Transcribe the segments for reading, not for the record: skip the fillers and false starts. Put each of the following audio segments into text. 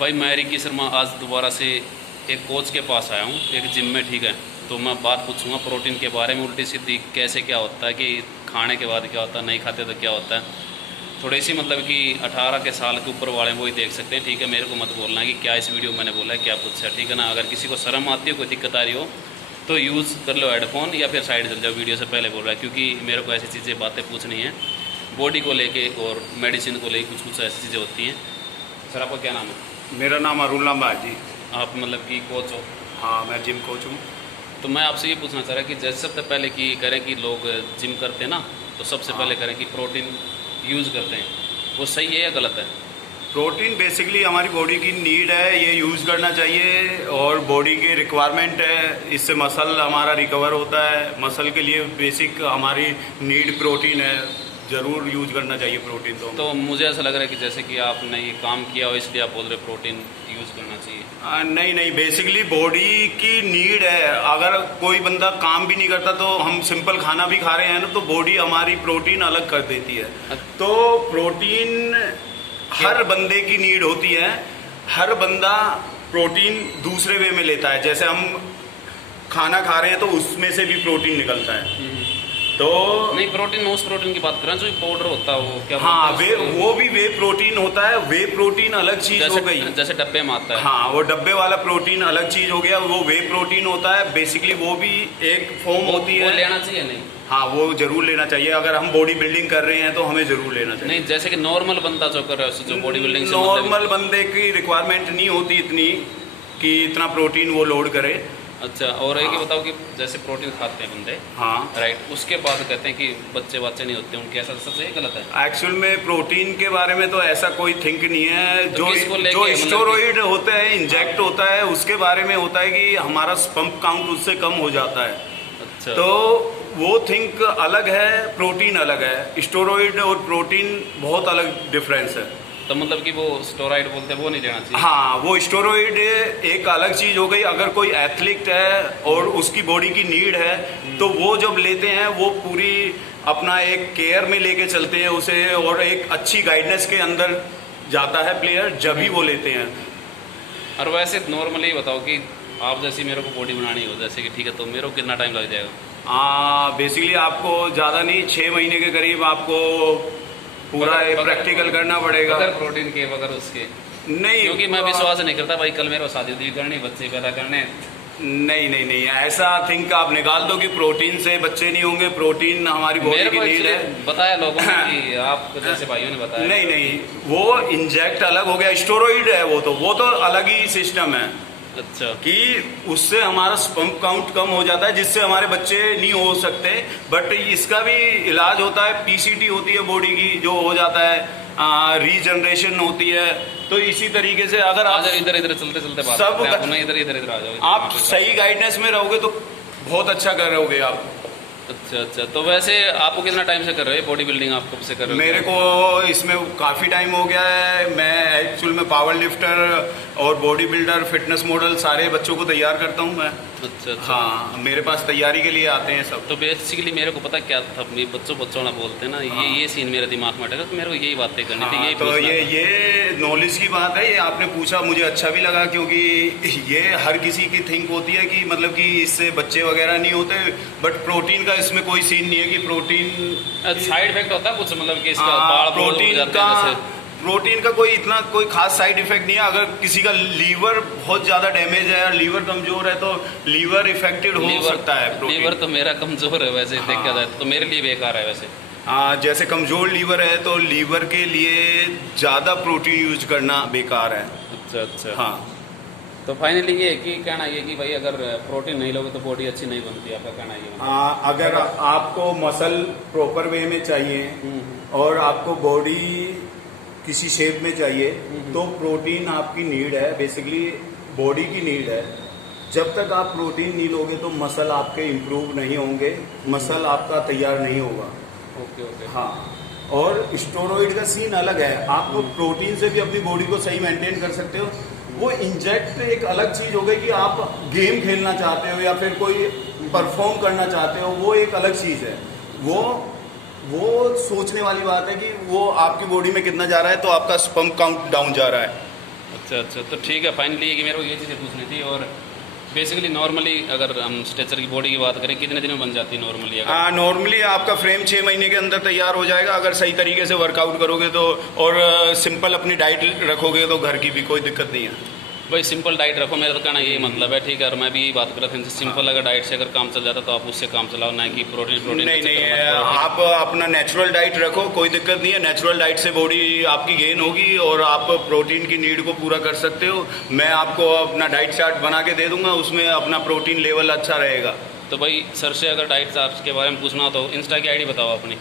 भाई मैं रिकी शर्मा आज दोबारा से एक कोच के पास आया हूँ, एक जिम में, ठीक है। तो मैं बात पूछूंगा प्रोटीन के बारे में, उल्टी सीधी कैसे क्या होता है, कि खाने के बाद क्या होता है, नहीं खाते तो क्या होता है। थोड़ी सी मतलब कि 18 के साल के ऊपर वाले वो ही देख सकते हैं, ठीक है। मेरे को मत बोलना है कि क्या इस वीडियो में मैंने बोला है, क्या कुछ है, ठीक है ना। अगर किसी को शर्म आती हो, कोई दिक्कत आ रही हो तो यूज़ कर लो हेडफोन, या फिर साइड चल जाओ। वीडियो से पहले बोल रहा है क्योंकि मेरे को ऐसी चीज़ें बातें पूछनी है बॉडी को लेके और मेडिसिन को लेके, कुछ ऐसी चीज़ें होती हैं। सर आपका क्या नाम है? मेरा नाम अरुण लांबा है जी। आप मतलब कि कोच हो? हाँ, मैं जिम कोच हूँ। तो मैं आपसे ये पूछना चाह रहा कि जैसे सबसे पहले कि करें कि लोग जिम करते हैं ना, तो सबसे पहले करें कि प्रोटीन यूज़ करते हैं, वो सही है या गलत है? प्रोटीन बेसिकली हमारी बॉडी की नीड है, ये यूज़ करना चाहिए और बॉडी की रिक्वायरमेंट है। इससे मसल हमारा रिकवर होता है। मसल के लिए बेसिक हमारी नीड प्रोटीन है, ज़रूर यूज़ करना चाहिए प्रोटीन। तो मुझे ऐसा लग रहा है कि जैसे कि आपने ये काम किया हो इसलिए आप बोल रहे प्रोटीन यूज़ करना चाहिए। नहीं, बेसिकली बॉडी की नीड है। अगर कोई बंदा काम भी नहीं करता तो हम सिंपल खाना भी खा रहे हैं ना, तो बॉडी हमारी प्रोटीन अलग कर देती है। तो प्रोटीन हर बंदे की नीड होती है। हर बंदा प्रोटीन दूसरे वे में लेता है। जैसे हम खाना खा रहे हैं तो उसमें से भी प्रोटीन निकलता है। तो नहीं, प्रोटीन में उस प्रोटीन की बात कर रहे हैं जो पाउडर होता है, वो क्या? हाँ, वो भी वे प्रोटीन होता है। वे प्रोटीन अलग चीज हो गई, जैसे डब्बे में आता है। हाँ, वो डब्बे वाला प्रोटीन अलग चीज हो गया, वो वे प्रोटीन होता है। बेसिकली वो भी एक फॉर्म होती है। वो लेना चाहिए नहीं? हाँ, वो जरूर लेना चाहिए। अगर हम बॉडी बिल्डिंग कर रहे हैं तो हमें जरूर लेना चाहिए। नहीं, जैसे कि नॉर्मल बंदा जो कर रहा है, जो बॉडी बिल्डिंग से नॉर्मल बंदे की रिक्वायरमेंट नहीं होती इतनी कि इतना प्रोटीन वो लोड करे। अच्छा, और एक ही बताओ कि जैसे प्रोटीन खाते हैं बंदे, हाँ राइट, उसके बाद कहते हैं कि बच्चे नहीं होते उनके, ऐसा सच है गलत है? एक्चुअल में प्रोटीन के बारे में तो ऐसा कोई थिंक नहीं है। तो जो स्टेरॉइड होते हैं, इंजेक्ट होता है, उसके बारे में होता है कि हमारा पंप काउंट उससे कम हो जाता है। अच्छा, तो वो थिंक अलग है, प्रोटीन अलग है। स्टेरॉइड और प्रोटीन बहुत अलग डिफरेंस है। तो मतलब कि वो स्टेरॉइड बोलते हैं वो नहीं लेना चाहिए? हाँ, वो स्टेरॉइड एक अलग चीज हो गई। अगर कोई एथलीट है और उसकी बॉडी की नीड है तो वो जब लेते हैं वो पूरी अपना एक केयर में लेके चलते हैं उसे, और एक अच्छी गाइडेंस के अंदर जाता है प्लेयर, जब ही वो लेते हैं। और वैसे नॉर्मली बताओ कि आप जैसी मेरे को बॉडी बनानी हो, जैसे कि ठीक है, तो मेरे को कितना टाइम लग जाएगा? बेसिकली आपको ज़्यादा नहीं, 6 महीने के करीब आपको पूरा प्रैक्टिकल करना पड़ेगा। अगर प्रोटीन के बगैर उसके नहीं, क्योंकि मैं विश्वास नहीं करता भाई, कल मेरे को शादी करनी, बच्चे पैदा करने। नहीं, ऐसा थिंक आप निकाल दो कि प्रोटीन से बच्चे नहीं होंगे। प्रोटीन हमारी बॉडी की नीड है। बताया लोगों ने कि आप जैसे भाइयों ने बताया। नहीं, वो इंजेक्ट अलग हो गया, स्टेरॉइड है वो तो अलग ही सिस्टम है। अच्छा, कि उससे हमारा पंप काउंट कम हो जाता है, जिससे हमारे बच्चे नहीं हो सकते। बट इसका भी इलाज होता है, पीसीटी होती है बॉडी की, जो हो जाता है, रीजनरेशन होती है। तो इसी तरीके से अगर आप इधर चलते बात सब इधर आ जाओ, आप सही गाइडेंस में रहोगे तो बहुत अच्छा कर रहोगे आप। अच्छा, तो वैसे आपको कितना टाइम से कर रहे हो बॉडी बिल्डिंग? आप कब से कर रहे हो? मेरे को इसमें काफ़ी टाइम हो गया है। मैं एक्चुअल में पावर लिफ्टर और बॉडी बिल्डर, फिटनेस मॉडल सारे बच्चों को तैयार करता हूँ मैं। अच्छा, हाँ, मेरे पास तैयारी के लिए आते हैं सब। तो बेसिकली मेरे को पता क्या था, बच्चों ना बोलते हैं ना, ये सीन मेरे दिमाग में अटका, तो मेरे को यही बातें करनी थी। यही तो ये नॉलेज की बात है। ये आपने पूछा, मुझे अच्छा भी लगा, क्योंकि ये हर किसी की थिंक होती है कि मतलब कि इससे बच्चे वगैरह नहीं होते। बट प्रोटीन का इसमें कोई सीन नहीं है कि प्रोटीन साइड इफेक्ट होता है कुछ, मतलब कि इसका प्रोटीन का कोई खास साइड इफेक्ट नहीं है। अगर किसी का लीवर बहुत ज़्यादा डैमेज है या लीवर कमज़ोर है तो लीवर इफेक्टेड हो सकता है। लीवर तो मेरा कमज़ोर है वैसे, देखा जाए तो मेरे लिए बेकार है वैसे। जैसे कमज़ोर लीवर है तो लीवर के लिए ज़्यादा प्रोटीन यूज करना बेकार है। अच्छा, हाँ। तो फाइनली ये कि कहना ये कि भाई अगर प्रोटीन नहीं लोगे तो बॉडी अच्छी नहीं बनती, आपका कहना ये? अगर आपको मसल प्रॉपर वे में चाहिए और आपको बॉडी किसी शेप में चाहिए तो प्रोटीन आपकी नीड है, बेसिकली बॉडी की नीड है। जब तक आप प्रोटीन नहीं लोगे तो मसल आपके इम्प्रूव नहीं होंगे, मसल आपका तैयार नहीं होगा। ओके। हाँ, और स्टेरॉइड का सीन अलग है। आप प्रोटीन से भी अपनी बॉडी को सही मेंटेन कर सकते हो। वो इंजेक्ट एक अलग चीज हो गई कि आप गेम खेलना चाहते हो या फिर कोई परफॉर्म करना चाहते हो, वो एक अलग चीज है। वो सोचने वाली बात है कि वो आपकी बॉडी में कितना जा रहा है, तो आपका पंप काउंट डाउन जा रहा है। अच्छा अच्छा, तो ठीक है, फाइनली ये कि मेरे को ये चीज़ें पूछनी थी। और बेसिकली नॉर्मली अगर हम स्ट्रेचर की बॉडी की बात करें, कितने दिन में बन जाती है नॉर्मली? अगर हाँ, नॉर्मली आपका फ्रेम 6 महीने के अंदर तैयार हो जाएगा अगर सही तरीके से वर्कआउट करोगे तो, और सिंपल अपनी डाइट रखोगे तो घर की भी कोई दिक्कत नहीं है। भाई सिंपल डाइट रखो, मेरा तो कहना यही मतलब है, ठीक है। और मैं भी यही बात कर रहा था, सिंपल अगर डाइट से अगर काम चल जाता तो आप उससे काम चलाओ, ना कि प्रोटीन नहीं नहीं, आप अपना नेचुरल डाइट रखो, कोई दिक्कत नहीं है। नेचुरल डाइट से बॉडी आपकी गेन होगी और आप प्रोटीन की नीड को पूरा कर सकते हो। मैं आपको अपना डाइट चार्ट बना के दे दूंगा, उसमें अपना प्रोटीन लेवल अच्छा रहेगा। तो भाई सर से अगर डाइट चार्ट के बारे में पूछना हो तो इंस्टा की आईडी बताओ अपनी।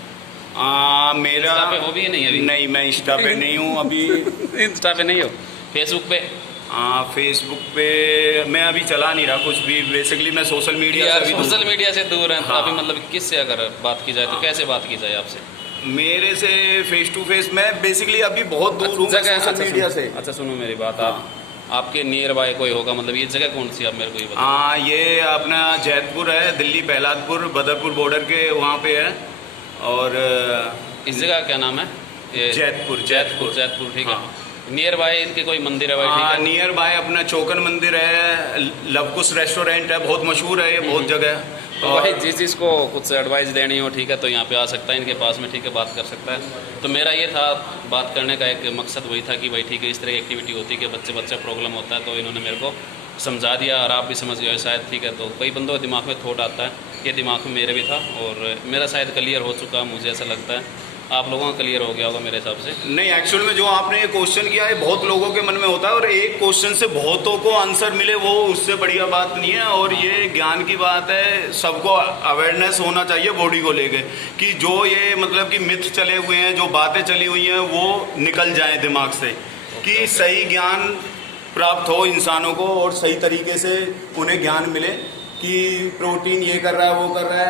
मेरा इंस्टा पे हो भी नहीं अभी? नहीं, मैं इंस्टा पे नहीं हूँ अभी। इंस्टा पे नहीं हो? फेसबुक पे? फेसबुक पे मैं अभी चला नहीं रहा कुछ भी। बेसिकली मैं सोशल मीडिया यार से सोशल मीडिया से दूर है। हाँ। अभी मतलब किससे अगर बात की जाए तो कैसे बात की जाए आपसे? मेरे से फेस टू फेस मैं बेसिकली अभी बहुत दूर हूँ सोशल मीडिया से। अच्छा सुनो मेरी बात, आपके नियर बाय कोई होगा, मतलब ये जगह कौन सी, आप मेरे को ये बताओ। हाँ, ये अपना जैतपुर है, दिल्ली प्रहलादपुर बदरपुर बॉर्डर के वहाँ पे है। और इस जगह क्या नाम है? ये जैतपुर। जैतपुर, ठीक है। हाँ। नियर बाय इनके कोई मंदिर है भाई? ठीक है। नियर बाय अपना चौकन मंदिर है, लवकुश रेस्टोरेंट है, बहुत मशहूर है ये, बहुत जगह। तो भाई जिसको कुछ एडवाइस देनी हो, ठीक है, तो यहाँ पे आ सकता है इनके पास में, ठीक है, बात कर सकता है। तो मेरा ये था बात करने का एक मकसद वही था कि भाई ठीक है, इस तरह की एक्टिविटी होती है कि बच्चे प्रॉब्लम होता है, तो इन्होंने मेरे को समझा दिया और आप भी समझ गए शायद, ठीक है। तो कई बंदों के दिमाग में थॉट आता है, ये दिमाग में मेरे भी था और मेरा शायद क्लियर हो चुका है, मुझे ऐसा लगता है। आप लोगों का क्लियर हो गया होगा मेरे हिसाब से। नहीं, एक्चुअल में जो आपने ये क्वेश्चन किया है बहुत लोगों के मन में होता है और एक क्वेश्चन से बहुतों को आंसर मिले वो उससे बढ़िया बात नहीं है। और ये ज्ञान की बात है, सबको अवेयरनेस होना चाहिए बॉडी को लेके कि जो ये मतलब कि मिथ चले हुए हैं, जो बातें चली हुई हैं वो निकल जाए दिमाग से, कि सही ज्ञान प्राप्त हो इंसानों को और सही तरीके से उन्हें ज्ञान मिले कि प्रोटीन ये कर रहा है वो कर रहा है।